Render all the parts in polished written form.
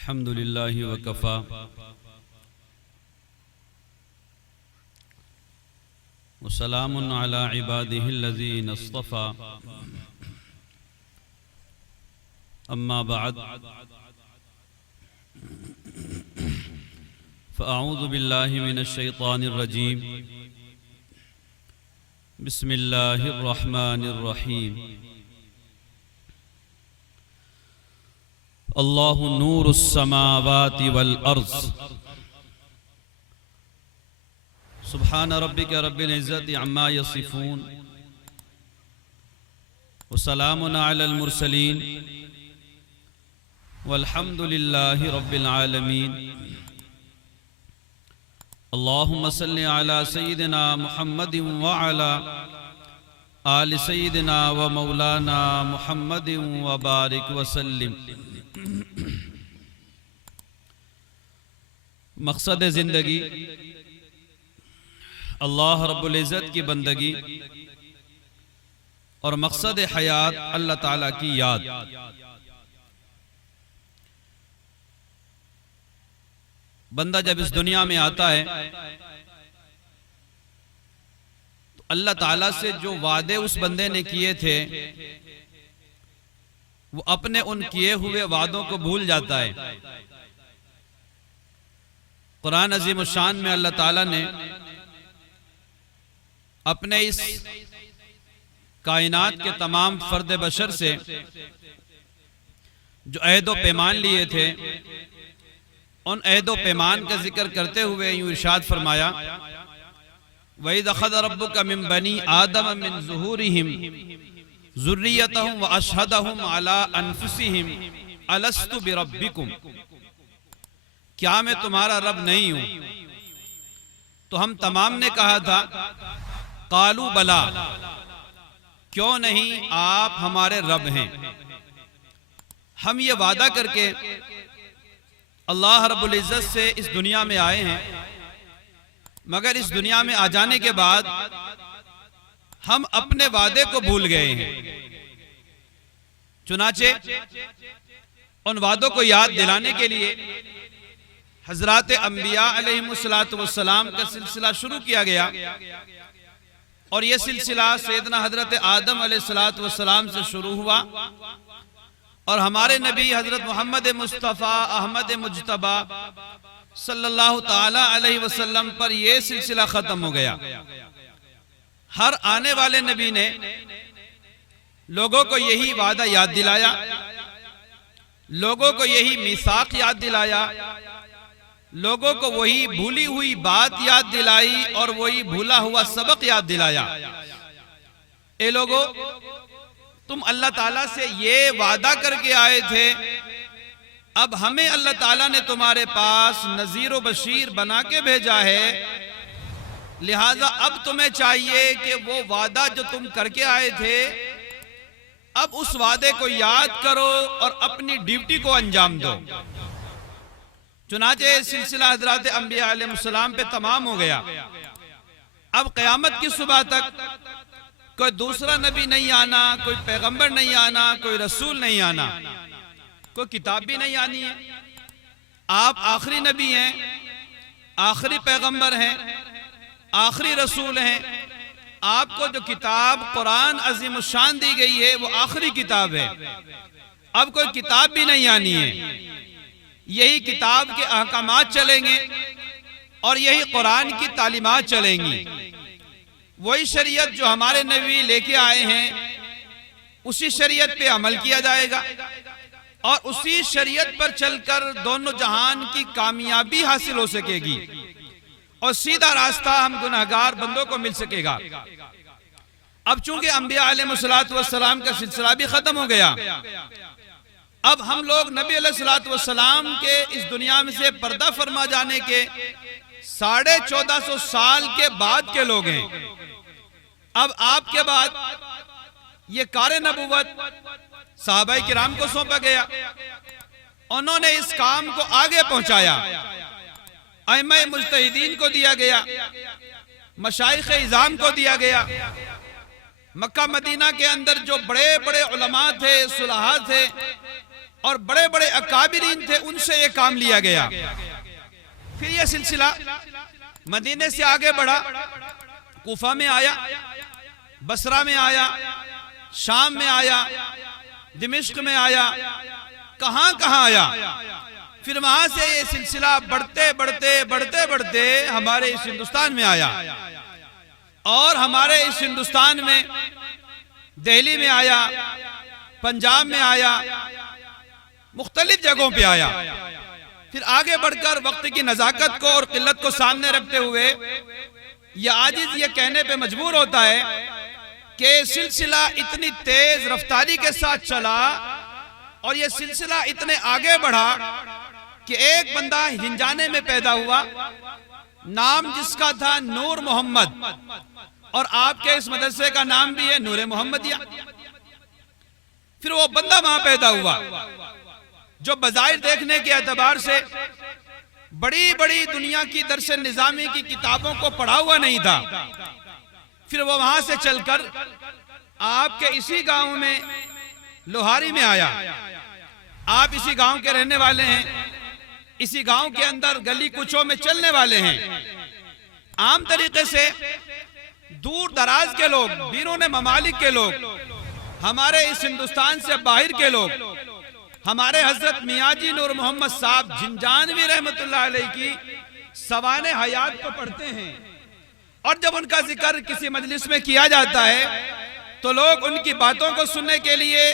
अल्हम्दुलिल्लाहि वकफ़ा वसलामुन अला इबादिहिल्लज़ीना इस्तफ़ा अम्मा बअद फ़अऊज़ु बिल्लाहि मिनश शैतानिर रजीम बिस्मिल्लाहिर रहमानिर रहीम अल्लाहु नूरुस समावाति वल अर्ज़ सुब्हान रब्बिका रब्बिल इज़्ज़ति अम्मा यसिफून व सलामुन अलल मुरसलीन वल्हम्दुलिल्लाहि रब्बिल आलमीन। अल्लाहुम्मा सल्लि अला सय्यिदिना मुहम्मदिन व अला आलि सय्यिदिना व मौलाना मुहम्मदिन व बारिक व सल्लिम। मकसद ज़िंदगी अल्लाह रब्बुल इज़्ज़त की बंदगी और मकसद हयात अल्लाह ताला की याद। बंदा जब इस दुनिया में आता है तो अल्लाह ताला से जो वादे उस बंदे ने किए थे वो अपने उन किए हुए वादों को भूल जाता है। कुरान अज़ीम शान में अल्लाह ताला ने अपने इस कायनात के तमाम फर्द बशर से जो अहद व पैमान लिए थे उन अहद व पैमान का जिक्र करते हुए यूं इरशाद फरमाया वइज़ अख़ज़ रब्बुका मिन बनी आदम मिन ज़ुहूरिहिम ज़ुर्रियतहुम व अशहदहुम अला अनफुसिहिम अलस्तु बिरब्बिकुम, क्या मैं तुम्हारा रब नहीं हूं? तो हम तमाम ने कहा था कालू बला, क्यों नहीं, आप हमारे रब हैं। हम ये वादा करके अल्लाह रब्बुल इज़्ज़त से इस दुनिया में आए हैं, मगर इस दुनिया में आ जाने के बाद हम अपने वादे को भूल गए हैं। चुनाचे उन वादों को याद दिलाने के लिए हज़रात अंबिया अलैहिमुस्सलातु वस्सलाम का सिलसिला शुरू किया गया और यह सिलसिला सैयदना हजरत आदम अलैहिस्सलातु वस्सलाम से शुरू हुआ और हमारे नबी हजरत मोहम्मद मुस्तफ़ा अहमद मुज्तबा सल्लल्लाहु ताला अलैहि वसल्लम पर यह सिलसिला खत्म हो गया। हर आने वाले नबी ने लोगों को यही वादा याद दिलाया, लोगों को यही मीसाक याद दिलाया, लोगों को वही भूली हुई बात याद दिलाई और वही भूला हुआ सबक याद दिलाया। ए लोगों, तुम अल्लाह ताला से ये वादा करके आए थे, अब हमें अल्लाह ताला ने तुम्हारे पास नज़ीर व बशीर बना के भेजा है, लिहाजा अब तुम्हें चाहिए कि वो वादा जो तुम करके आए थे अब उस वादे को याद करो और अपनी ड्यूटी को अंजाम दो। चुनाचे सिलसिला हज़रात अंबिया अलैहिस्सलाम पे तमाम हो गया। अब क़यामत की सुबह तक कोई दूसरा नबी नहीं आना, कोई पैगंबर नहीं आना, कोई रसूल नहीं आना, कोई किताब भी नहीं आनी है। आप आखिरी नबी हैं, आखिरी पैगंबर हैं, आखिरी रसूल हैं। आपको जो किताब कुरान अज़ीम शान दी गई है वो आखिरी किताब है। अब कोई किताब भी नहीं आनी है, यही किताब के अहकामात चलेंगे और यही कुरान की तालीमात चलेंगी। वही शरीयत जो हमारे नबी लेके आए हैं उसी शरीयत पे अमल किया जाएगा और उसी शरीयत पर चलकर दोनों जहान की कामयाबी हासिल हो सकेगी और सीधा रास्ता हम गुनहगार बंदों को मिल सकेगा। अब चूंकि अंबिया अलैहिस्सलातु वस्सलाम का सिलसिला भी खत्म हो गया, अब हम लोग नबी अलैहिस्सलातु वस्सलाम के इस दुनिया में से पर्दा फरमा जाने के 1450 साल के बाद के लोग हैं। अब आपके बाद ये कार नबूवत सहाबाए किराम को सौंपा गया, उन्होंने इस काम को आगे पहुंचाया, अइम्मा मुज्तहिदीन को दिया गया, मशाइख इज़ाम को दिया गया। मक्का मदीना के अंदर जो बड़े बड़े उलमा थे, सुलहा थे, और बड़े बड़े अकाबिरीन थे, उनसे ये काम लिया गया। फिर यह सिलसिला मदीने से आगे बढ़ा, कूफा में आया, बसरा में आया, शाम में आया, दिमिश्क में आया, कहां कहां आया। फिर वहां से ये सिलसिला बढ़ते बढ़ते बढ़ते बढ़ते हमारे इस हिंदुस्तान में आया, और हमारे इस हिंदुस्तान में दिल्ली में आया, पंजाब में आया, मुख्तलिफ जगहों पे आया। फिर आगे बढ़कर वक्त की नजाकत को और किल्लत को सामने रखते हुए यह आजिज ये कहने पे मजबूर होता है कि सिलसिला इतनी तेज रफ्तारी के साथ चला और यह सिलसिला इतने आगे बढ़ा कि एक बंदा हिंजाने में पैदा हुआ, नाम जिसका था नूर मोहम्मद, और आपके इस मदरसे का नाम भी है नूर मोहम्मदिया। फिर वो बंदा वहां पैदा हुआ जो बज़ाहिर देखने के एतबार से बड़ी बड़ी दुनिया की दर्स निज़ामी की किताबों को पढ़ा हुआ नहीं था। फिर वो वहां से चलकर आपके इसी गांव में लोहारी में आया। आप इसी गांव के रहने वाले हैं, इसी गांव के अंदर गली कुचों में चलने वाले हैं। आम तरीके से दूर दराज के लोग, बीरून ममालिक के लोग, हमारे इस हिंदुस्तान से बाहर के लोग हमारे हजरत मियाजी नूर मोहम्मद साहब जिंजानवी रहमतुल्लाह अलैह की सवाने हयात को पढ़ते हैं, और जब उनका जिक्र किसी मजलिस में किया जाता है तो लोग उनकी बातों को सुनने के लिए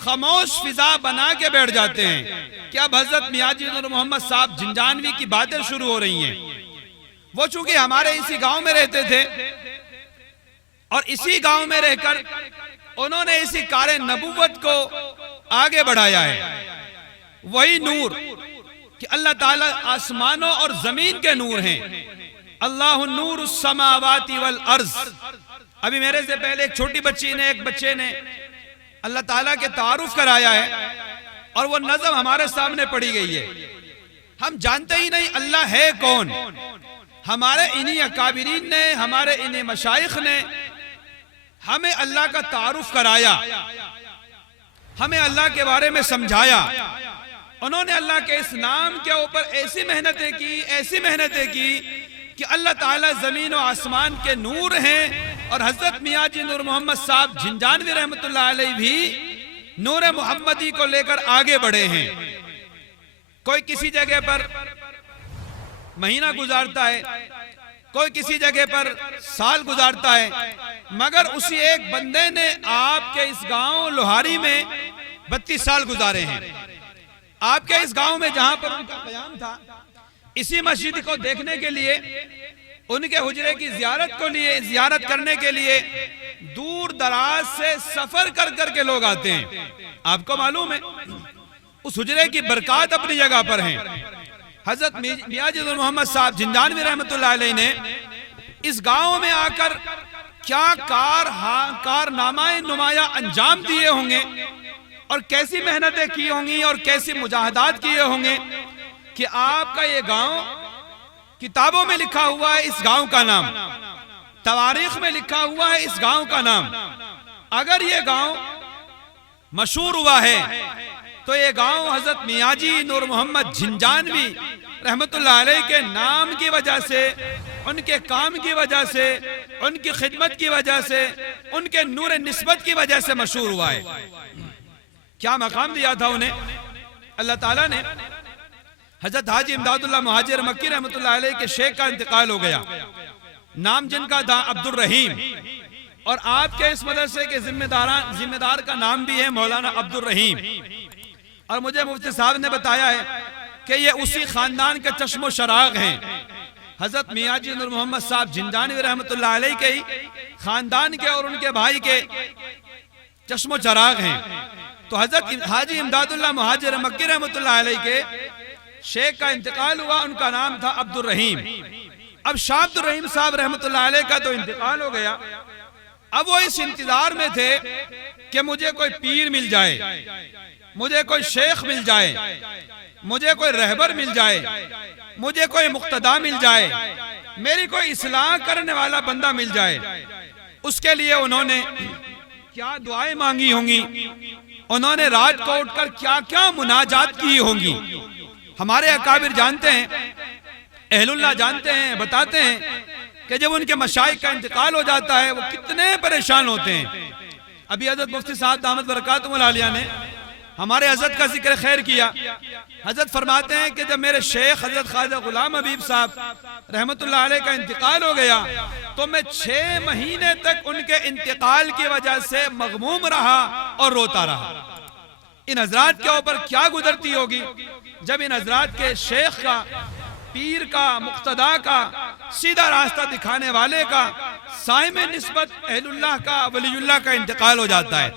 खामोश फिजा बना के बैठ जाते हैं कि अब हजरत मियाजी नूर मोहम्मद साहब जिंजानवी की बातें शुरू हो रही हैं। वो चूंकि हमारे इसी गांव में रहते थे और इसी गांव में रहकर उन्होंने इसी कारे नबुव्वत को आगे बढ़ाया है। वही नूर कि अल्लाह ताला आसमानों और जमीन के नूर हैं। अल्लाहु नूर समावाति वल अर्ज। अभी मेरे से पहले एक छोटी बच्ची ने, एक बच्चे ने अल्लाह ताला के तारुफ कराया है और वो नज़म हमारे सामने पढ़ी गई है। हम जानते ही नहीं अल्लाह है कौन। हमारे इन्हीं अकाबिरीन ने, हमारे इन्हीं मशाइख ने हमें अल्लाह का तारुफ कराया, हमें अल्लाह के बारे में समझाया। उन्होंने अल्लाह के इस नाम के ऊपर ऐसी मेहनतें की, ऐसी मेहनतें की कि अल्लाह ताला जमीन और आसमान के नूर हैं। और हजरत मियाजी नूर मोहम्मद साहब जिंजानवी रहमतुल्लाह अलैह भी नूर मोहम्मदी को लेकर आगे बढ़े हैं। कोई किसी जगह पर महीना गुजारता है, कोई किसी जगह पर साल गुजारता है, मगर उसी एक बंदे ने आपके इस गांव लोहारी में 32 साल गुजारे हैं। आपके इस गांव में जहां पर उनका कयाम था, इसी मस्जिद को देखने के लिए, उनके हुजरे की जियारत करने के लिए दूर दराज से सफर कर कर के लोग आते हैं। आपको मालूम है उस हुजरे की बरकत अपनी जगह पर है। हजरत मियाजी नूर मोहम्मद साहब जिंजानवी रहमतुल्लाह अलैह ने इस गांव में आकर क्या कारनामाए नुमाया अंजाम दिए होंगे और कैसी मेहनतें की होंगी और कैसी मुजाहदात किए होंगे कि आपका ये गांव किताबों में लिखा हुआ है, इस गांव का नाम तवारीख में लिखा हुआ है, इस गांव का नाम। अगर ये गांव मशहूर हुआ है तो ये गांव हजरत मियाजी नूर मोहम्मद जिंजानवी रहमतुल्लाह अलैह के नाम की वजह से, उनके काम की वजह से, उनकी खिदमत की वजह से, उनके नूर निस्बत की वजह से मशहूर हुआ है। क्या मकाम दिया था उन्हें अल्लाह ताला ने। हजरत हाजी इमदादुल्लाह मुहाजिर मक्की रहमतुल्लाह अलैह के शेख का इंतकाल हो गया। नाम जिनका था अब्दुल रहीम, और आपके इस मदरसे के जिम्मेदार का नाम भी है मौलाना अब्दुल रहीम। और मुझे मुफ्ती साहब ने बताया है कि ये उसी खानदान के चश्मो शराग हैं। हजरत मियाजी नूर मोहम्मद साहब जिंजानवी रहमतुल्लाह अलैह के ही खानदान के और उनके भाई के चश्मो चराग हैं। तो हजरत हाजी इमदादुल्लाह मुहाजिर मक्की रहमतुल्लाह अलैह के शेख का इंतकाल हुआ, उनका नाम था अब्दुल रहीम। अब शाह अब्दुल रहीम साहब रहमतुल्लाह अलैह का तो इंतकाल हो गया। अब वो इस इंतजार में थे कि मुझे कोई पीर मिल जाए, मुझे कोई शेख मिल जाए, मुझे कोई रहबर मिल जाए, मुझे कोई मुक्तदा मिल जाए, मेरी कोई इस्लाह करने वाला बंदा मिल जाए। उसके लिए उन्होंने क्या दुआएं मांगी होंगी, उन्होंने रात को उठकर क्या क्या मुनाजात की होंगी। हमारे अकाबिर जानते हैं, अहलुल्लाह जानते हैं, बताते हैं कि जब उनके मशाइख का इंतकाल हो जाता है वो कितने परेशान होते हैं। अभी हजरत मुफ्ती साहब दामद बरकातुहुल आलिया ने हमारे हजरत का जिक्र खैर किया। हजरत फरमाते हैं कि जब मेरे शेख हजरत ख्वाजा गुलाम हबीब साहब रहमतुल्लाह अलैह का इंतकाल हो गया तो मैं 6 महीने तक उनके इंतकाल की वजह से मगमूम रहा और रोता रहा। इन हजरात के ऊपर क्या गुजरती होगी जब इन हजरात के शेख का, पीर का, मुक्तदा का, सीधा रास्ता दिखाने वाले का, साहिब निस्बत अहलुल्लाह का, वलीउल्लाह का इंतकाल हो जाता है।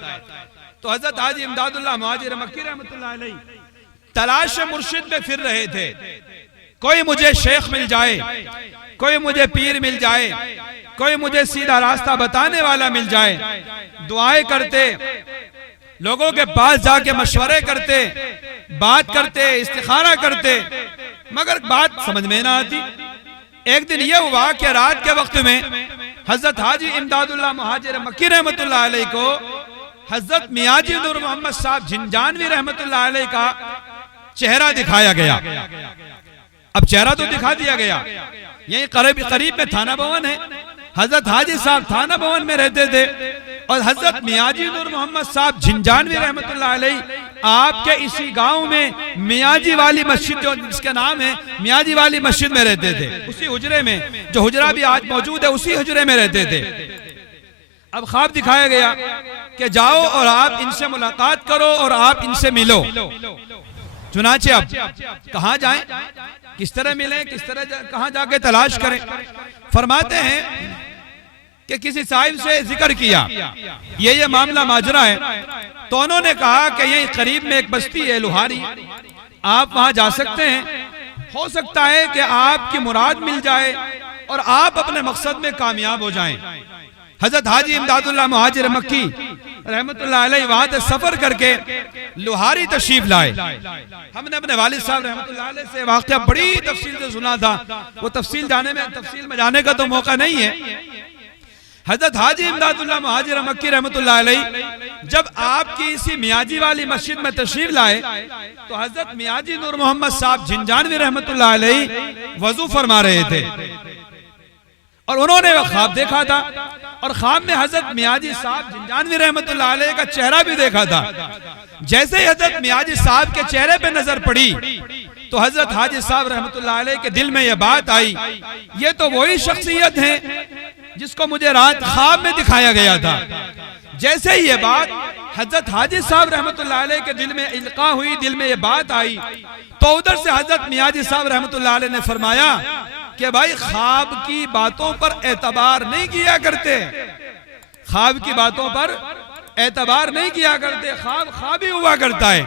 तो हजरत हाजी इमदादुल्लाह मुहाजिर मक्की रहमतुल्लाह अलैह तलाश मुर्शिद में फिर रहे थे। कोई मुझे शेख मिल जाए, कोई मुझे पीर मिल जाए, कोई मुझे सीधा रास्ता बताने वाला मिल जाए। दुआएं करते, लोगों के पास जाके मशवरे करते, बात करते, इस्तिखारा करते, मगर बात समझ में ना आती। एक दिन यह हुआ कि रात के वक्त में हजरत हाजी इमदादुल्लाह मुहाजिर मक्की रहमतुल्लाह अलैह को हजरत मियाजी नूर मोहम्मद साहब झिंझानवी रहमतुल्लाह अलैह का चेहरा दिखाया गया। अब चेहरा तो दिखा दिया गया, यही करीब में थाना भवन है। हजरत हाजी साहब थाना भवन में रहते थे और हजरत मियाजी नूर मोहम्मद साहब झिंझानवी रहमतुल्लाह अलैह आपके इसी गांव में मियाजी वाली मस्जिद, जो जिसका नाम है मियाजी वाली मस्जिद में रहते थे। उसी हुजरे में, जो हुजरा भी आज मौजूद है, उसी हुजरे में रहते थे। अब ख्वाब दिखाया गया कि जाओ और आप इनसे मुलाकात करो और आप इनसे मिलो। चुनाचे अब कहाँ जाएं, किस तरह मिलें, किस तरह कहाँ जाके तलाश करें। फरमाते हैं कि किसी साहिब से जिक्र किया ये मामला माजरा है, तो उन्होंने कहा कि यही करीब में एक बस्ती है लुहारी, आप वहां जा सकते हैं। हो सकता है कि आपकी मुराद मिल जाए और आप अपने मकसद में कामयाब हो जाएं। हजरत हाजी इमदादुल्लाह मुहाजिर मक्की रहमतुल्लाह अलैह वहां से सफर करके लुहारी तशरीफ लाए। हमने अपने वालिद साहब रहमतुल्लाह अलैह से वाक़या बड़ी तफसील से सुना था, वो तफसील में जाने का तो मौका नहीं है। हजरत हाजी इमदादुल्लाह मुहाजिर मक्की रहमतुल्लाह अलैह जब आपकी इसी मियाजी वाली मस्जिद में तशरीफ लाए तो हजरत मियाजी नूर मोहम्मद साहब झिंझानवी रहमतुल्लाह अलैह वजू फरमा रहे थे और उन्होंने वह ख्वाब देखा था और ख्वाब में हजरत मियाजी साहब झिंझानवी रहमतुल्लाह अलैह का चेहरा भी देखा था। जैसे ही हजरत मियाजी साहब के चेहरे पे नजर पड़ी तो हजरत हाजी साहब रहमतुल्लाह अलैह के दिल में यह बात आई, ये तो वही शख्सियत है जिसको मुझे रात ख्वाब में दिखाया गया था। जैसे ही ये बात हजरत हाजी साहब रहमतुल्लाह अलैह के दिल में इल्का हुई, दिल में ये बात आई, तो उधर से हजरत मियाजी साहब रहमतुल्लाह अलैह ने फरमाया कि भाई ख्वाब की बातों पर एतबार नहीं किया करते, ख्वाब की बातों पर एतबार नहीं किया करते, ख्वाब ख्वाब ही हुआ करता है।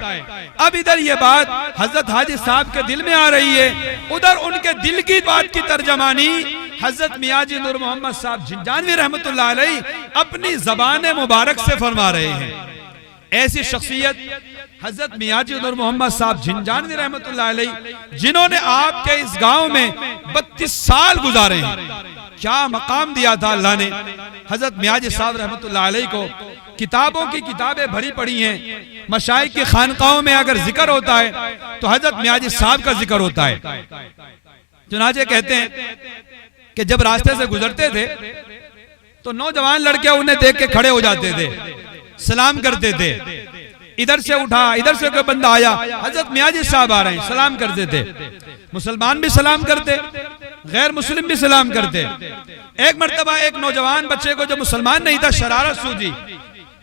अब इधर ये बात हजरत हाजी साहब के दिल में आ रही है, उधर उनके दिल की बात की तर्जमानी हजरत मियाजी नूर मोहम्मद साहब झिंझानवी रहमतुल्लाह अलैह अपनी ज़बान मुबारक से फरमा रहे हैं। ऐसी शख्सियत हजरत मियाजी नूर मोहम्मद साहब झिंझानवी रहमतुल्लाह अलैह जिन्होंने आपके इस गांव में 32 साल गुजारे हैं, क्या मकाम दिया था अल्लाह ने। हजरत मियाजी साहब रहमतुल्लाह अलैह को किताबों की किताबें भरी पड़ी हैं, मशाइख की खानकाहों में अगर जिक्र होता है तो हजरत मियाजी साहब का जिक्र होता है। चुनाचे कहते हैं कि जब रास्ते से गुजरते थे तो नौजवान लड़के उन्हें देख के खड़े हो जाते थे, सलाम करते थे। इधर से उठा, इधर से कोई बंदा आया, हजरत मियाजी साहब आ रहे हैं, सलाम करते थे। मुसलमान भी सलाम करते, गैर मुस्लिम भी सलाम करते। एक मर्तबा एक नौजवान बच्चे को जो मुसलमान नहीं था शरारत सूझी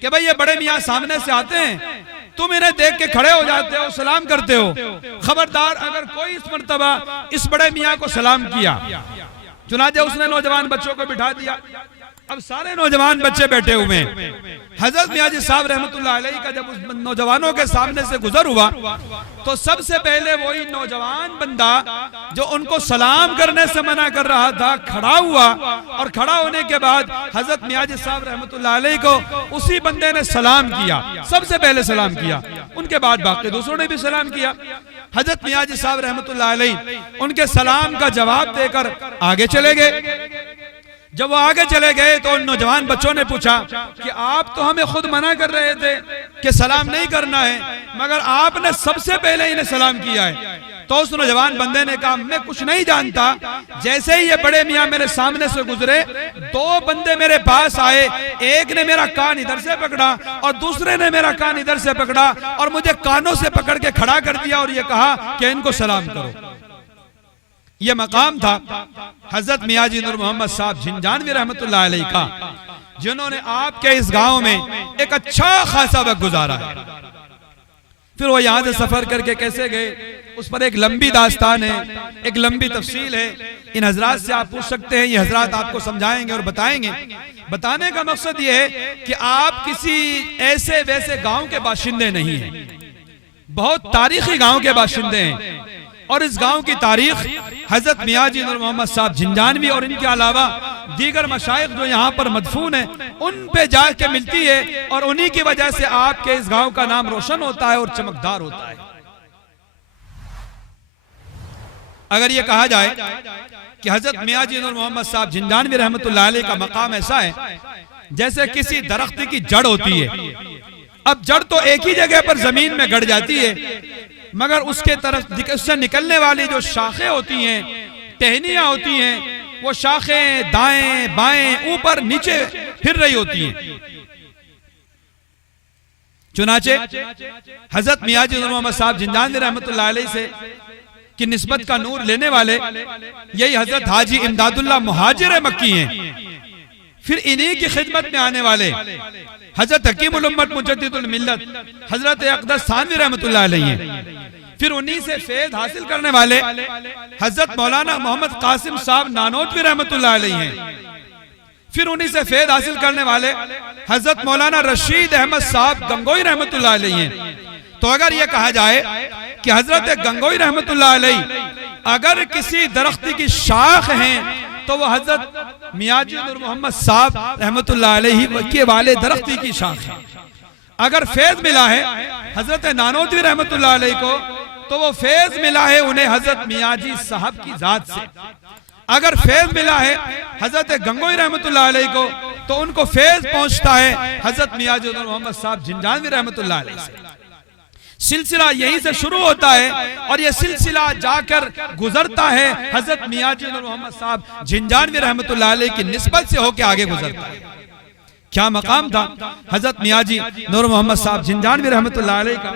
कि भाई ये बड़े मियाँ सामने से आते हैं, तुम इन्हें देख के खड़े हो जाते हो, सलाम करते हो, खबरदार अगर कोई इस मर्तबा इस बड़े मियाँ को सलाम किया। चुनाचे उसने नौजवान बच्चों को बिठा दिया। अब सारे नौजवान बच्चे बैठे हुए हैं। हजरत मियाजी साहब रहमतुल्लाह अलैह का जब उस नौजवानों के सामने से गुजर हुआ तो सबसे पहले वही नौजवान बंदा जो उनको सलाम करने से मना कर रहा था खड़ा हुआ और खड़ा होने के बाद हजरत मियाजी साहब रहमतुल्लाह अलैह को उसी बंदे ने सलाम किया, सबसे पहले सलाम किया। उनके बाद बाकी दूसरों ने भी सलाम किया। हजरत मियाजी साहब रहमतुल्लाह अलैह उनके सलाम का जवाब देकर आगे चले गए। जब वो आगे चले गए तो उन नौजवान बच्चों ने पूछा कि आप तो हमें खुद मना कर रहे थे कि सलाम नहीं करना है, मगर आपने सबसे पहले इन्हें सलाम किया है। तो उस नौजवान बंदे ने कहा मैं कुछ नहीं जानता, जैसे ही ये बड़े मियाँ मेरे सामने से गुजरे, दो बंदे मेरे पास आए, एक ने मेरा कान इधर से पकड़ा और दूसरे ने मेरा कान इधर से पकड़ा और मुझे कानों से पकड़ के खड़ा कर दिया और ये कहा कि इनको सलाम करो। ये मकाम था हजरत मियाँ जी नूर मोहम्मद साहब झिंझानवी रहमतुल्लाह अलैह का, जिन्होंने आपके इस गांव में एक अच्छा खासा वक्त गुजारा है। फिर वो यहां से सफर करके कैसे गए, उस पर एक लंबी दास्तान है, एक लंबी तफसील है। इन हजरात से आप पूछ सकते हैं, ये हजरात आपको समझाएंगे और बताएंगे। बताने का मकसद ये है कि आप किसी ऐसे वैसे गांव के बाशिंदे नहीं हैं, बहुत तारीखी गांव के बाशिंदे हैं। और इस गांव की तारीख हजरत मियाँ जी नूर मोहम्मद साहब झिंझानवी और इनके अलावा दीगर मशाइख जो यहाँ पर मदफून है उन पे जाके मिलती है, और उन्हीं की वजह से आपके इस गांव का नाम रोशन होता है और चमकदार होता है। अगर ये कहा जाए कि हजरत मियाँ जी नूर मोहम्मद साहब झिंझानवी रहमतुल्लाह अलैह का मकाम ऐसा है जैसे किसी दरख्त की जड़ होती है। अब जड़ तो एक ही जगह पर जमीन में गड़ जाती है, मगर उसके तरफ उससे निकलने वाली जो शाखें होती हैं, टहनियां होती हैं, वो शाखें दाएं बाएं ऊपर नीचे फिर रही होती हैं। चुनाचे हजरत मियाँ जी नूर मोहम्मद साहब झिंझानवी रहमतुल्लाह अलैह से की निस्बत का नूर लेने वाले यही हजरत हाजी इमदादुल्लाह मुहाजिर मक्की हैं। फिर इन्हीं की खिदमत में आने वाले हजरत हकीमुल उम्मत मुजद्दिदुल मिल्लत हजरत अक़दस थानवी रहमतुल्लाह अलैह हैं। फिर उन्हीं से फैज़ हासिल करने वाले हजरत मौलाना मोहम्मद कासिम साहब नानोतवी रहमतुल्लाह अलैह हैं। फिर उन्हीं से फैज़ हासिल करने वाले हजरत मौलाना रशीद अहमद साहब गंगोई रहमतुल्लाह अलैह हैं। तो अगर यह कहा जाए कि हजरत गंगोई रहमतुल्लाह अलैह अगर किसी दरख्त की शाख हैं तो वह हजरत मियाँ जी नूर मोहम्मद साहब रहमतुल्लाह अलैह के वाले दरख्त की शाख है। अगर फैज़ मिला है हजरत नानोतवी रहमतुल्लाह अलैह को, तो वो फैज़ मिला है उन्हें हजरत मियाँ जी साहब की जात से। अगर फैज़ मिला है हजरत गंगोई रहमतुल्लाह अलैह को, तो उनको फैज़ पहुंचता है हजरत मियाँ जी नूर मोहम्मद साहब झिंझानवी रहमतुल्लाह अलैह से। सिलसिला यहीं से शुरू होता है और यह सिलसिला जाकर गुजरता है हजरत मियाँ जी नूर मोहम्मद साहब झिंझानवी रहमतुल्लाह अलैह की निस्बत से होकर आगे गुजरता है। क्या मकाम था हजरत मियाँ जी नूर मोहम्मद साहब झिंझानवी रहमतुल्लाह अलैह का।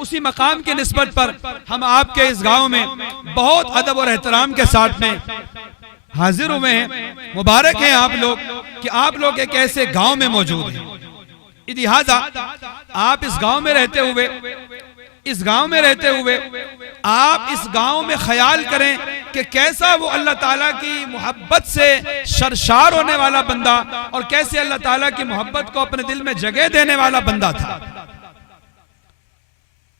उसी मकाम की निस्बत पर हम आपके इस गांव में बहुत अदब और एहतराम के साथ में हाजिर हुए हैं। मुबारक हैं आप लोग कि आप लोग एक ऐसे गांव में मौजूद हैं। लिहाजा आप इस गांव में रहते हुए आप इस गांव में ख्याल करें कि कैसा वो अल्लाह ताला की मोहब्बत से शर्शार होने वाला बंदा और कैसे अल्लाह ताला की मोहब्बत को अपने दिल में जगह देने वाला बंदा था।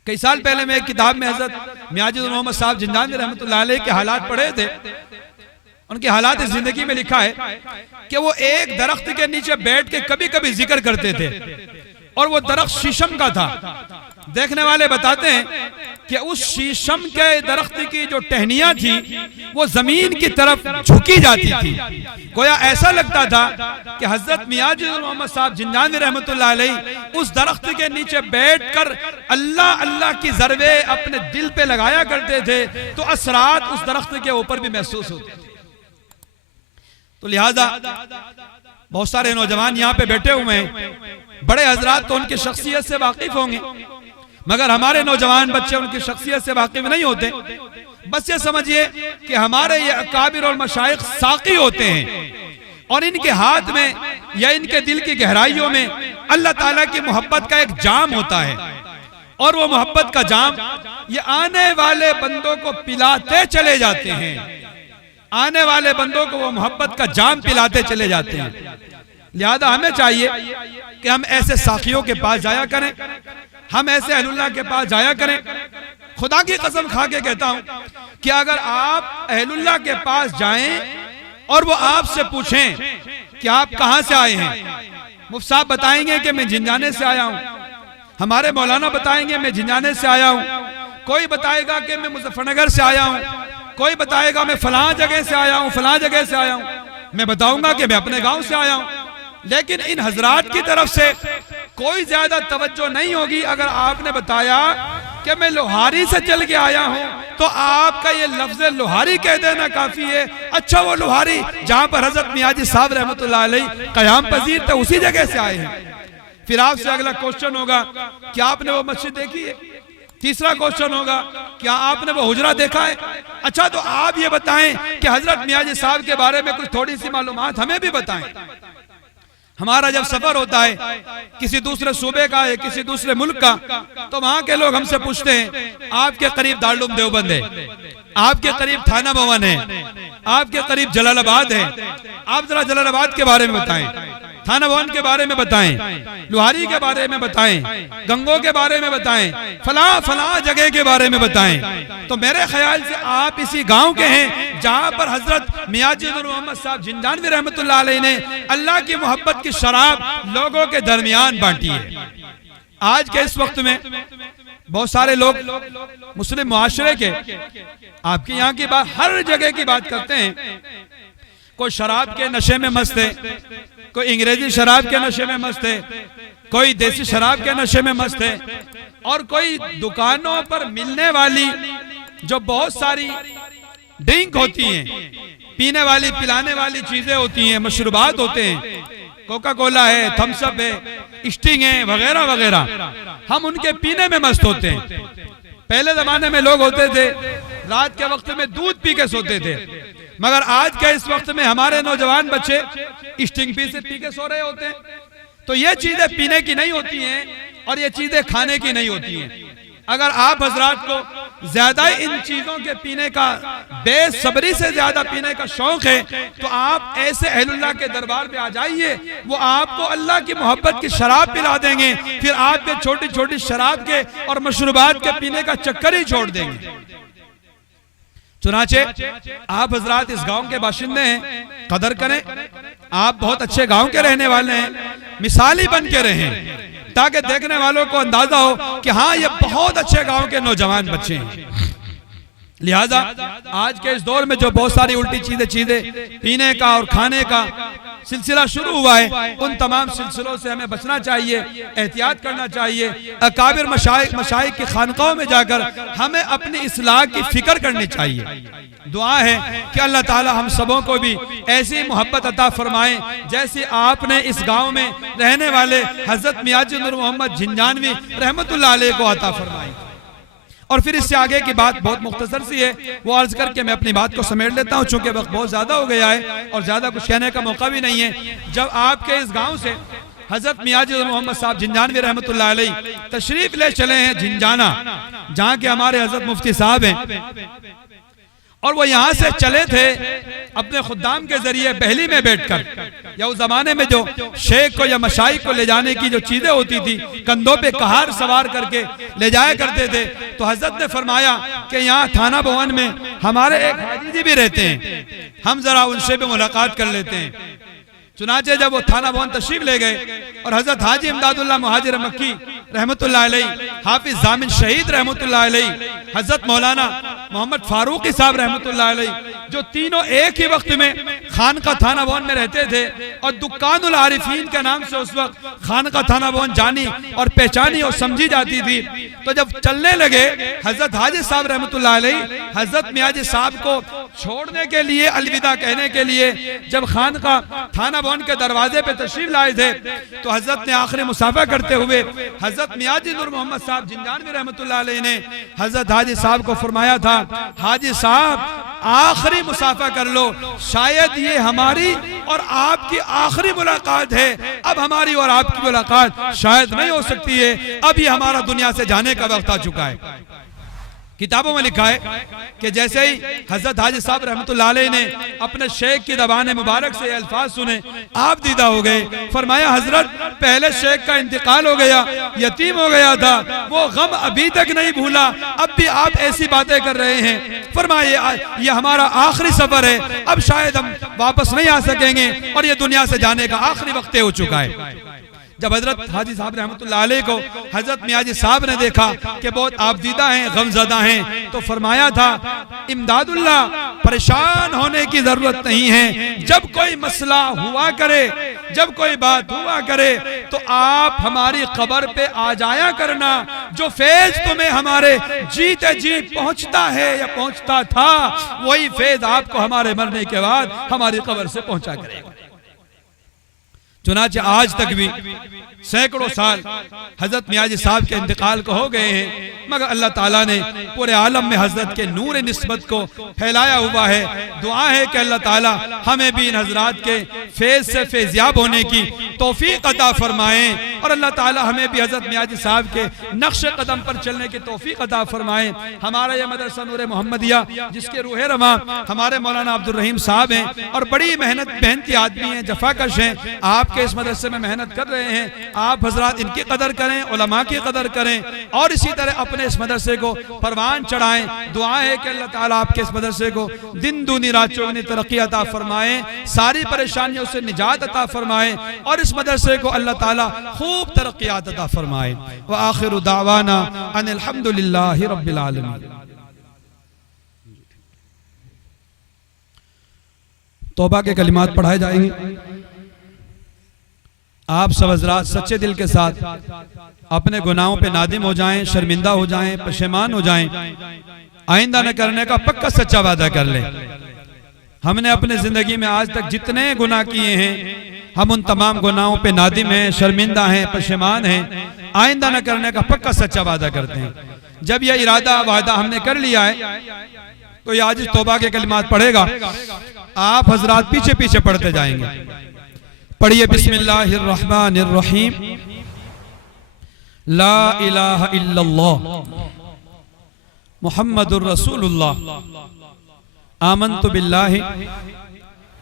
कई साल पहले मैं एक किताब में हजरत मियाँ जी मोहम्मद साहब झिंझानवी रहमतुल्लाह अलैह के हालात पढ़े थे। उनके हालात जिंदगी में लिखा है कि वो एक दरख्त के नीचे बैठ के कभी कभी जिक्र करते थे, और वो दरख्त शीशम का था। देखने वाले बताते हैं कि उस शीशम के दरख्त की जो टहनियां थी वो जमीन की तरफ झुकी जाती थी। गोया ऐसा लगता था कि हजरत मियाँ जी मोहम्मद साहब झिंझानवी रहमतुल्लाह अलैह उस दरख्त के नीचे बैठकर अल्लाह अल्लाह की ज़रबे अपने दिल पे लगाया करते थे, तो असरात उस दरख्त के ऊपर भी महसूस होते थे। तो लिहाजा बहुत सारे नौजवान यहाँ पे बैठे हुए हैं, बड़े हजरात तो उनकी शख्सियत से वाकिफ होंगे, मगर हमारे नौजवान बच्चे उनकी शख्सियत से वाकिफ नहीं होते। बस ये समझिए कि हमारे ये अकाबिर और मशाइख साकी होते हैं और इनके हाथ में या इनके दिल की गहराइयों में अल्लाह ताला की मोहब्बत का एक जाम होता है, और वो मोहब्बत का जाम ये आने वाले बंदों को पिलाते चले जाते हैं। आने वाले बंदों को वो मोहब्बत का जाम पिलाते चले जाते हैं। लिहाजा हमें चाहिए कि हम ऐसे साखियों के पास जाया करें, हम ऐसे अहलुल्लाह के पास जाया करें। खुदा की कसम खा के कहता हूं कि अगर आप अहलुल्लाह के पास जाएं और वो आपसे पूछें कि आप कहां से आए हैं, मुफ्ती साहब बताएंगे कि मैं झिंझाने से आया हूं, हमारे मौलाना बताएंगे मैं झिंझाने से आया हूं, कोई बताएगा कि मैं मुजफ्फरनगर से आया हूं, कोई बताएगा मैं फलां जगह से आया हूं, फलां जगह से आया हूं, मैं बताऊंगा कि मैं अपने गांव से आया हूं। लेकिन इन हजरात की तरफ से कोई ज्यादा तवज्जो नहीं होगी अगर आपने बताया कि मैं लोहारी से चल के आया हूं, तो आपका ये लफ्ज लोहारी कह देना काफी है। अच्छा, वो लोहारी जहां पर हजरत मियाजी साहब रहमतुल्लाह अलैह कयाम पजीर थे उसी जगह से आए हैं। फिर आपसे अगला क्वेश्चन होगा, क्या आपने वो मस्जिद देखी है? तीसरा क्वेश्चन होगा, क्या आपने वो हुजरा देखा है? अच्छा, तो आप ये बताएं कि हजरत मियाजी साहब के बारे में कुछ थोड़ी सी मालूमात हमें भी बताएं। हमारा जब सफर होता है किसी दूसरे सूबे का है, किसी दूसरे मुल्क का, तो वहां के लोग हमसे पूछते हैं आपके करीब दारुल देवबंद है, आपके करीब थाना भवन है, आपके करीब जलालाबाद है, आप जरा जलालाबाद के बारे में बताएं, थाना भवन के बारे में बताएं, लोहारी के बारे में बताएं, गंगों के बारे में बताएं, फला फला जगह के बारे में बताएं। तो मेरे ख्याल से आप इसी गांव के हैं जहां पर हजरत मियाजी नूर मोहम्मद साहब जिंदानवी रहमतुल्लाह अलैह ने अल्लाह की मोहब्बत की शराब लोगों के दरमियान बांटी है। आज के इस वक्त में बहुत सारे लोग मुस्लिम मुआशरे के आपके यहाँ की बात, हर जगह की बात करते हैं। कोई शराब के नशे में मस्त है, कोई अंग्रेजी शराब के नशे में मस्त है, कोई देसी शराब के नशे में मस्त है, और कोई दुकानों पर मिलने वाली जो बहुत सारी ड्रिंक होती हैं, पीने वाली पिलाने वाली चीजें होती हैं, मशरूबात होते हैं, कोका कोला है, थम्स अप है, स्टिंग है, वगैरह वगैरह, हम उनके पीने में मस्त होते हैं। पहले जमाने में लोग होते थे रात के वक्त में दूध पी के सोते थे, मगर आज के इस वक्त में हमारे नौजवान बच्चे स्टिंग पी के सो रहे होते हैं। तो ये चीजें पीने की नहीं होती हैं और ये चीजें खाने की नहीं होती हैं। अगर आप हजरात को ज्यादा इन चीजों के पीने का, बेसब्री से ज्यादा पीने का शौक है, तो आप ऐसे अहलुल्लाह के दरबार पे आ जाइए, वो आपको अल्लाह की मोहब्बत की शराब पिला देंगे, फिर आपके छोटी छोटी शराब के और मशरूबात के पीने का चक्कर ही छोड़ देंगे। चुनाचे आप हजरात इस गांव के बाशिंदे हैं, कदर करें, आप बहुत अच्छे गांव के रहने वाले हैं, मिसाली बन के रहें ताकि देखने वालों को अंदाजा हो कि हाँ, ये बहुत अच्छे गांव के नौजवान बच्चे हैं। लिहाजा आज के इस दौर में जो बहुत सारी उल्टी चीजें पीने का और खाने का सिलसिला शुरू हुआ है, उन तमाम सिलसिलों से हमें बचना चाहिए, एहतियात करना चाहिए। अकाबिर मशाइख की खानकाहों में जाकर हमें अपनी इस्लाह की फिक्र करनी चाहिए। दुआ है कि अल्लाह ताला हम सबों को भी ऐसी मोहब्बत अता फरमाए जैसे आपने इस गांव में रहने वाले हजरत मियाजी नूर मोहम्मद जिंजानवी रहमतुल्लाह अलैह को अता फरमाए। और फिर इससे आगे की बात बहुत मुख्तसर सी है, वो अर्ज करके मैं अपनी बात को समेट लेता हूँ, चूंकि वक्त बहुत ज्यादा हो गया है और ज्यादा कुछ कहने का मौका भी नहीं है। जब आपके इस गांव से हजरत मियाजी मोहम्मद साहब जिंजानवी रहमतुल्लाह अलैह तशरीफ ले चले हैं जिंजाना, जहाँ के हमारे हजरत मुफ्ती साहब हैं, और वो यहाँ से चले थे अपने खुद्दाम के जरिए बहली में बैठकर, या उस जमाने में जो शेख को या मशाइख को ले जाने की जो चीजें होती थी, कंधों पे कहार सवार करके ले जाया करते थे। तो हजरत ने फरमाया कि यहाँ थाना भवन में हमारे एक हाजी जी भी रहते हैं, हम जरा उनसे भी मुलाकात कर लेते हैं। चुनाचे जब वो थाना भवन तशरीफ ले गए और हजरत हाजी इमदादुल्लाह मुहाजिर मक्की रहमतुल्लाह अलैह, हाफिज जामिन शहीद रहमतुल्लाह अलैह, हजरत मौलाना मोहम्मद फारूकी साहब रहमतुल्लाह अलैह, जो तीनों एक ही वक्त में खान का थाना भवन में रहते थे और दुकानुल आरिफीन के नाम से उस वक्त खान का थाना भवन जानी और पहचानी और समझी जाती थी। तो जब चलने लगे हजरत हाजी साहब रहमतुल्लाह अलैह हजरत मियाजी साहब को छोड़ने के लिए, अलविदा कहने के लिए जब खान का थाना भवन के दरवाजे पे तशरीफ लाए थे, तो हजरत ने आखिरी मुसाफा करते हुए हजरत मियाजी नूर मोहम्मद साहब जिंजानवी रहमतुल्लाह अलैह ने हजरत हाजी साहब को फरमाया था, हाजी साहब आखिरी मुसाफा कर लो, शायद ये हमारी और आपकी आखिरी मुलाकात है, अब हमारी और आपकी मुलाकात शायद नहीं हो सकती है, अब ये हमारा दुनिया से जाने का वक्त आ चुका है। किताबों में लिखा है कि जैसे ही हजरत हाजी साहब रहमतुल्लाह अलैह ने अपने शेख की ज़बान मुबारक से अल्फाज सुने, आप दीदा हो गए। फरमाया, हजरत पहले शेख का इंतकाल हो गया, यतीम हो गया था, वो गम अभी तक नहीं भूला, अब भी आप ऐसी बातें कर रहे हैं। फरमाया, ये हमारा आखिरी सफर है, अब शायद हम वापस नहीं आ सकेंगे और ये दुनिया से जाने का आखिरी वक्त हो चुका है। जब हजरत हाजी साहब रहमतुल्लाह अलैह को हजरत मियाजी साहब ने देखा कि बहुत आबदीदा हैं, गमज़दा हैं, तो फरमाया था, इमदादुल्लाह परेशान होने की जरूरत नहीं है, जब कोई मसला हुआ करे जब कोई बात हुआ करे तो आप हमारी कब्र पे आ जाया करना। जो फैज तुम्हें हमारे जीते जी पहुंचता है या पहुंचता था, वही फैज आपको हमारे मरने के बाद हमारी कब्र से पहुंचा करेगा। चुनाचे आज तक भी सैकड़ों साल हजरत मियाजी साहब के इंतकाल को हो गए हैं, मगर अल्लाह ताला ने पूरे आलम में हजरत के नूर निस्बत को फैलाया हुआ है। दुआ है कि अल्लाह ताला हमें भी इन हजरात के फैज से फैज़याब होने की तौफीक अता फरमाए और अल्लाह ताला हमें भी हजरत मियाजी साहब के नक्श कदम पर चलने की तौफीक अता फरमाए। हमारा यह मदरसा नूर मोहम्मदिया, जिसके रूहे रमा हमारे मौलाना अब्दुल रहीम साहब हैं और बड़ी मेहनती आदमी हैं, जफाकश हैं। आपके इस मदरसे में मेहनत कर रहे हैं, आप हजरात इनकी कदर करें, उलमा की कदर करें और इसी तरह अपने इस मदरसे को परवान चढ़ाएं। दुआ है कि अल्लाह ताला आपके इस मदरसे को दिन दूनी रात चौगुनी तरक्की अता फरमाए, सारी परेशानियों से निजात अता फरमाए और इस मदरसे को अल्लाह ताला खूब तरक्कियात अता फरमाए। व आखिरु दावाना अनिल हम्दुलिल्लाहि रब्बिल आलमीन। तौबा के कलिमात पढ़ाए जाएंगे। आप सब हजरात सच्चे दिल के साथ अपने गुनाहों पे नादिम हो जाएं, शर्मिंदा हो जाएं, पशेमान हो जाएं, आइंदा न करने का पक्का सच्चा वादा कर लें। हमने अपने जिंदगी में आज तक जितने गुनाह किए हैं, हम उन तमाम गुनाहों पे नादिम हैं, शर्मिंदा हैं, पशेमान हैं, आइंदा न करने का पक्का सच्चा वादा करते हैं। जब यह इरादा वादा हमने कर लिया है तो ये आज तौबा के कलिमात पढ़ेगा, आप हजरात पीछे पीछे पढ़ते जाएंगे। पढ़िए बिस्मिल्लाहिर्रहमानिर्रहीम। ला इलाहा इल्लल्लाह मुहम्मदुर रसूलुल्लाह आमन्तु बिल्लाहि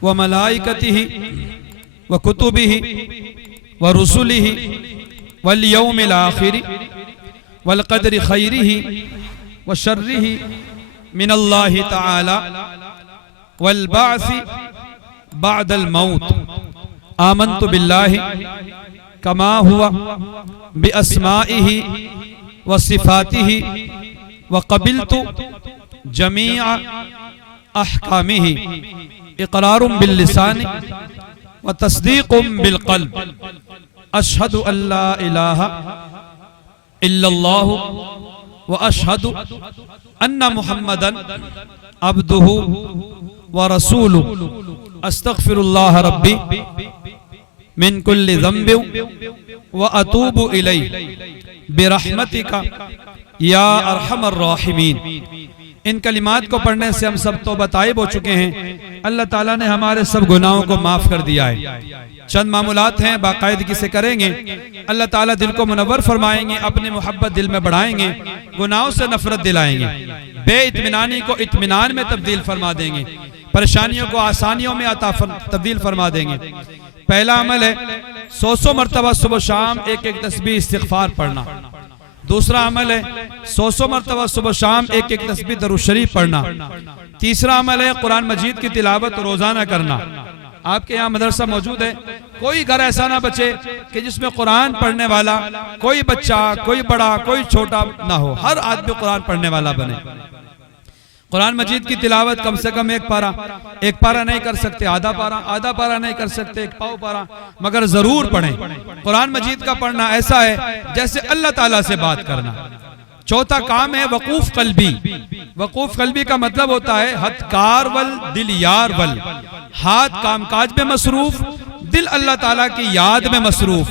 व मलाइकतिहि व कुतुबिहि व रुसुलिहि वल यौमिल आखिरि वल क़द्रि खैरिहि व शर्रिहि मिनल्लाहि तआला वल बाअसी बअदल मौत। आमन्तु बिल्लाहि कमा हुआ बिअस्माइहि व सिफातिहि व क़बिलतु जमीअ अहकामिहि इक़रारुम बिल लिसानि व तस्दीक़ुम बिल क़ल्ब। अशहदु अल्ला इलाहा इल्लल्लाहु व अशहदु अन्ना मुहम्मदन अब्दुहु व रसूलुहु। अस्तग़फिरुल्लाह रब्बी मिन कुल्लि ज़ंबिन व अतूबु इलैहि बिरहमतिका या अरहमर राहिमीन। इन कलिमात को पढ़ने से हम सब तौबा ताइब हो चुके हैं। अल्लाह ताला ने हमारे सब गुनाहों को माफ कर दिया है। चंद मामूलात हैं, बाकायदगी से करेंगे, अल्लाह ताला दिल को मुनव्वर फरमाएंगे, अपनी मोहब्बत दिल में बढ़ाएंगे, गुनाहों से नफरत दिलाएंगे, बेइत्मीनानी को इत्मीनान में तब्दील फरमा देंगे, परेशानियों को आसानियों में तब्दील फरमा देंगे। पहला अमल है 100 मरतबा सुबह शाम एक एक तस्बीह इस्तिग़फार पढ़ना। दूसरा अमल है 100 मरतबा सुबह शाम एक एक तस्बीह दरूद शरीफ पढ़ना। तीसरा अमल है कुरान मजीद की तिलावत रोजाना करना। आपके यहाँ मदरसा मौजूद है, कोई घर ऐसा ना बचे कि जिसमें कुरान पढ़ने वाला कोई बच्चा, कोई बड़ा, कोई छोटा ना हो, हर आदमी कुरान पढ़ने वाला बने। कुरान मजीद की तिलावत कम से कम एक पारा नहीं कर सकते, आधा पारा नहीं कर सकते, एक पाव पारा, मगर जरूर पढ़ें। कुरान मजीद का पढ़ना ऐसा है जैसे अल्लाह ताला से बात करना। चौथा काम है वकूफ कल्बी। वकूफ कल्बी का मतलब होता है हथकार वल दिल यार वल। हाथ कामकाज में मसरूफ, दिल अल्लाह ताला की याद में मसरूफ।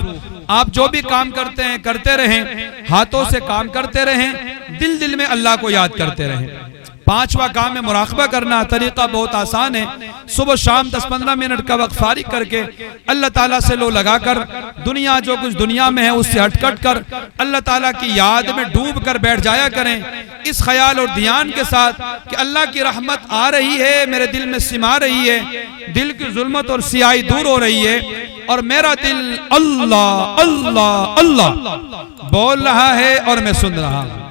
आप जो भी काम करते हैं करते रहें, हाथों से काम करते रहें, दिल में अल्लाह को याद करते रहें। पांचवा काम है मुराकबा करना। तरीका बहुत आसान है, सुबह शाम 10-15 मिनट का वक्त फारिग करके अल्लाह ताला से लो लगाकर दुनिया जो कुछ दुनिया में है उससे हटकट कर अल्लाह ताला की याद में डूब कर बैठ जाया करें, इस ख्याल और ध्यान के साथ कि अल्लाह की रहमत आ रही है, मेरे दिल में सिमा रही है, दिल की जुल्मत और सियाही दूर हो रही है और मेरा दिल अल्लाह अल्लाह अल्लाह बोल रहा है और मैं सुन रहा हूं।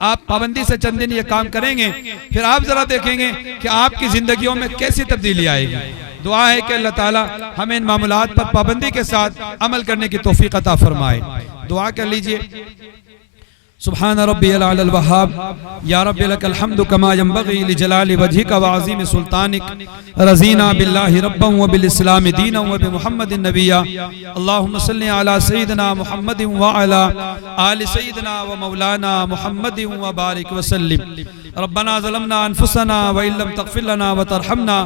आप पाबंदी से चंद दिन ये काम करेंगे, फिर आप जरा देखेंगे कि आपकी जिंदगियों में कैसी तब्दीली आएगी। दुआ है कि अल्लाह ताला हमें इन मामूलात पर पाबंदी के साथ अमल करने की तौफीक अता फरमाए। दुआ कर लीजिए। सुब्हान रब्बियल अल वहाब या रब्बी लकल हम्दु कमा यंबगी लिजलाली वजहिका व अज़ीम सुल्तानिक रज़ीना बिल्लाहि रब्बन व बिल इस्लाम दीनन व बि मुहम्मदिन नबिय्या अल्लाहुम्मा सल्लि अला सय्यिदिना मुहम्मदिन व अला आलि सय्यिदिना व मौलाना मुहम्मदिन व बारिक व सल्लिम रब्बना ज़लमना अनफुसना व इल्लम तग़फिर लना व तरहमना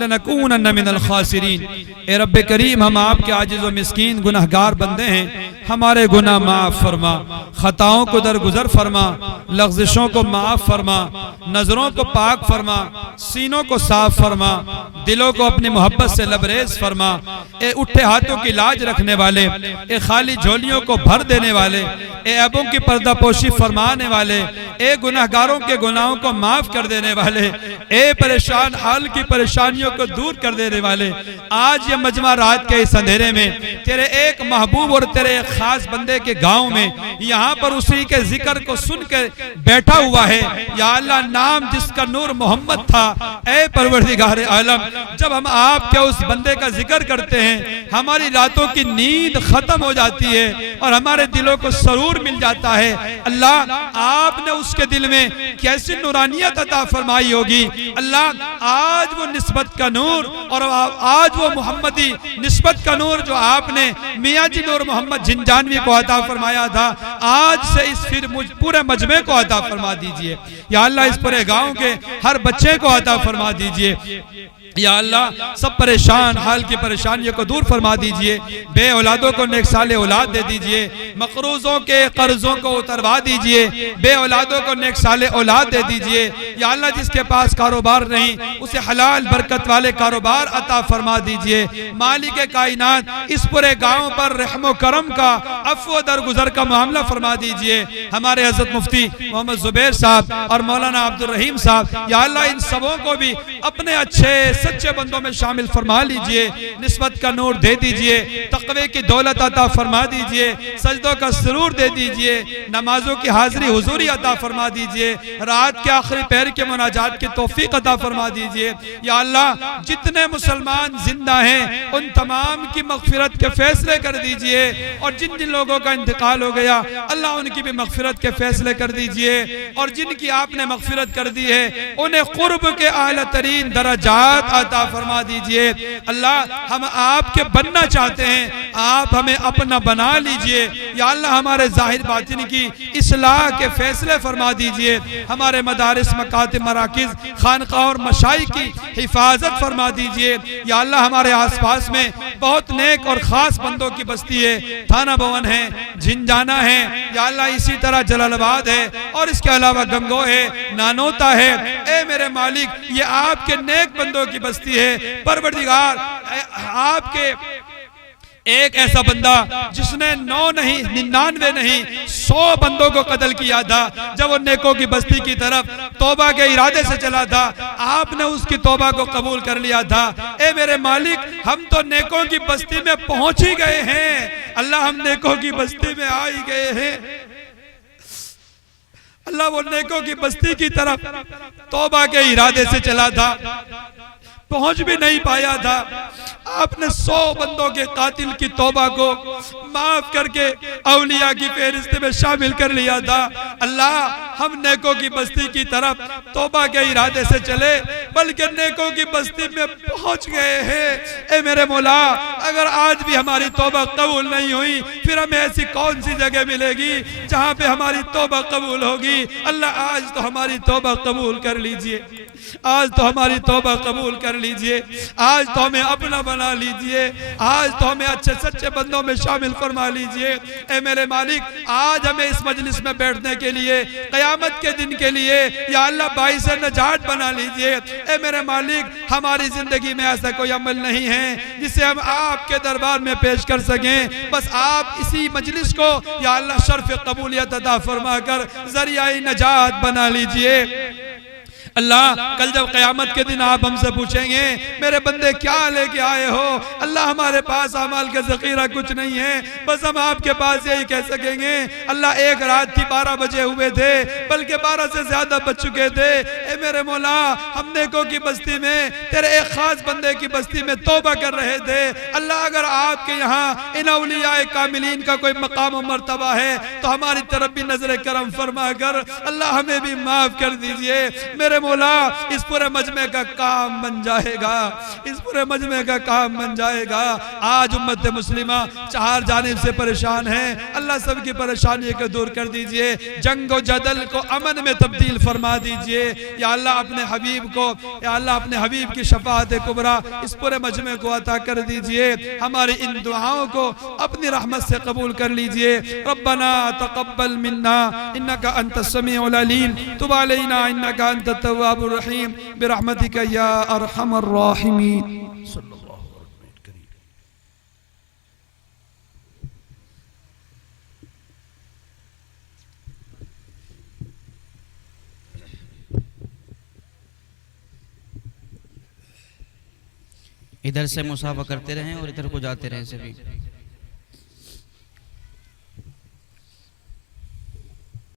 लनकूनन्न मिनल खासिरीन। ए रब्ब करीम, हम आपके आजिज़ व मिस्कीन गुनहगार बंदे हैं, हमारे गुनाह माफ़ फरमा, खताओं को दरगुजर फरमा, लग़्ज़िशों को माफ़ फरमा, नज़रों को पाक फरमा, सीनों को साफ फरमा, दिलों को अपनी मोहब्बत से लबरेज फरमा। ए उठे हाथों की लाज रखने वाले, ए खाली झोलियों को भर देने वाले, ए ऐबों की पर्दापोशी फरमाने वाले, ए गुनहगारों के गुनाहों को माफ कर देने वाले, ए परेशान हाल की परेशानियों को दूर कर देने वाले, आज ये मजमा रात के इस अंधेरे में तेरे एक महबूब और तेरे एक खास बंदे के गांव में यहाँ पर उसी के जिक्र को सुनकर बैठा हुआ है। या अल्लाह, नाम जिसका नूर मोहम्मद था, ए परवरदिगार आलम, जब हम आपके उस बंदे का जिक्र करते हैं हमारी रातों की नींद खत्म हो जाती है और हमारे दिलों को सरूर मिल जाता है। अल्लाह, आपने उसके दिल में कैसी नूरानियत अता फरमाई होगी। अल्लाह, आज वो निस्बत का नूर और आज वो मोहम्मदी निस्बत का नूर जो आपने मियाँ जी नूर मोहम्मद झिंझानवी को अता फरमाया था, आज से इस फिर पूरे मजमे को अता फरमा दीजिए। या अल्लाह, इस पूरे गांव के हर बच्चे को अता फरमा दीजिए। या अल्लाह, सब परेशान हाल की परेशानियों को दूर फरमा दीजिए। बे औलादों को नेक साले औलाद दे दीजिए, मकरूजों के कर्जों को उतरवा दीजिए, बे औलादों को नेक साले औलाद दे दीजिए। या अल्लाह, जिसके पास कारोबार नहीं उसे हलाल बरकत वाले कारोबार अता फरमा दीजिए। मालिक कायनात, इस पूरे गांव पर रहमो करम का अफ़्व दरगुजर का मामला फरमा दीजिए। हमारे हज़रत मुफ्ती मोहम्मद ज़ुबैर साहब और मौलाना अब्दुल रहीम साहब, या अल्लाह, इन सबों को भी अपने अच्छे सच्चे बंदों में शामिल फरमा लीजिए। निस्बत का नूर दे दीजिए, तक़वे की दौलत अता फरमा दीजिए, सजदों का सुरूर दे दीजिए, नमाजों की हाजिरी हुजूरी अता फरमा दीजिए, रात के आखिरी पहर के मुनाजात की तौफीक अता फरमा दीजिए। या अल्लाह, जितने मुसलमान जिंदा हैं उन तमाम की मग़फ़िरत के फैसले कर दीजिए और जिन जिन लोगों का इंतकाल हो गया अल्लाह, उनकी भी मग़फ़िरत के फैसले कर दीजिए और जिनकी आपने मग़फ़िरत कर दी है उन्हें क़ुर्ब के आला तरीन दरजात अता फरमा दीजिए। अल्लाह, हम आपके बनना चाहते हैं, आप हमें अपना बना लीजिए। या अल्लाह, हमारे ज़ाहिर बातिन की इस्लाह के फैसले फरमा दीजिए। हमारे मदारिस, मकातिब, मराकिज़, खानक़ाह और मशाइख की हिफाजत फरमा दीजिए। या अल्लाह, हमारे आस पास में बहुत नेक और ख़ास बंदों की बस्ती है, थाना भवन है, झिंझाना है, या अल्लाह इसी तरह जलालाबाद है और इसके अलावा गंगो है, नानोता है। ए मेरे मालिक, ये आपके नेक बंदों की बस्ती है। परवरदिगार, आपके एक ऐसा बंदा जिसने 9 नहीं 99 नहीं 100 बंदों को कत्ल किया था, जब वो नेकों की बस्ती की तरफ तौबा के इरादे से चला था, आपने उसकी तौबा को कबूल कर लिया था। ए मेरे मालिक, हम तो नेकों की बस्ती में पहुंच ही गए हैं। अल्लाह, हम नेकों की बस्ती में आ ही गए हैं। अल्लाह, वो नेकों की बस्ती की तरफ तौबा के इरादे से चला था, पहुंच भी नहीं पाया था। आपने 100 बंदों के कातिल की तौबा को माफ करके औलिया की फहरिस्त में शामिल कर लिया था। अल्लाह, हम नेकों की बस्ती की तरफ तौबा के इरादे से चले, बल्कि नेकों की बस्ती में पहुंच गए हैं। ए मेरे मौला, अगर आज भी हमारी तौबा कबूल नहीं हुई, फिर हमें ऐसी कौन सी जगह मिलेगी जहां पे हमारी तौबा कबूल होगी। अल्लाह, आज तो हमारी तौबा कबूल कर लीजिए, आज तो हमारी तौबा कबूल कर लीजिए, आज तो हमें अपना बना लीजिए, आज तो हमें अच्छे सच्चे बंदों में शामिल फरमा लीजिए। ए मेरे मालिक, आज हमें इस मजलिस में बैठने के लिए, क़यामत के दिन के लिए, या अल्लाह, बाइस नजात बना लीजिए। ए मेरे मालिक, हमारी जिंदगी में ऐसा कोई अमल नहीं है जिसे हम आपके दरबार में पेश कर सकें। बस आप इसी मजलिस को या अल्लाह शर्फ कबूलियत अता फरमा कर ज़रिया नजात बना लीजिए। अल्लाह, कल जब क़यामत के दिन आप हमसे पूछेंगे, मेरे बंदे क्या लेके आए हो? अल्लाह, हमारे पास अमाल का ज़ख़ीरा कुछ नहीं है, बस हम आपके पास यही कह सकेंगे, अल्लाह, एक रात थी 12 बजे हुए थे, बल्कि 12 से ज़्यादा बज चुके थे। ए मेरे मौला हम नेकों की बस्ती में तेरे एक खास बंदे की बस्ती में तौबा कर रहे थे। अल्लाह अगर आपके यहाँ इन औलियाए कामिलीन का कोई मकाम और मर्तबा है तो हमारी तरफ भी नजर करम फरमा कर अल्लाह हमें भी माफ कर दीजिए। मेरे मौला इस पूरे मजमे का काम बन जाएगा, इस पूरे मजमे का काम बन जाएगा। आज उम्मत मुस्लिमा चार जानिब से परेशान है, अल्लाह सबकी परेशानी को दूर कर दीजिए, जंग जदल को अमन में तब्दील फरमा दीजिए। या अल्लाह अपने हबीब को, या अल्लाह अपने हबीब की शफाअत कुबरा इस पूरे मजमे को अता कर दीजिए। हमारी इन दुआओं को अपनी रहमत से कबूल कर लीजिए। रब्बना तक़ब्बल मिन्ना इन्नका अंतस समीउल अलीम तुब अलैना इन्नका अंतत तव्वाबुर रहीम बिरहमतिका या अरहमर राहिमीन। इधर से मुसाफा करते रहें और इधर को जाते रहें सभी।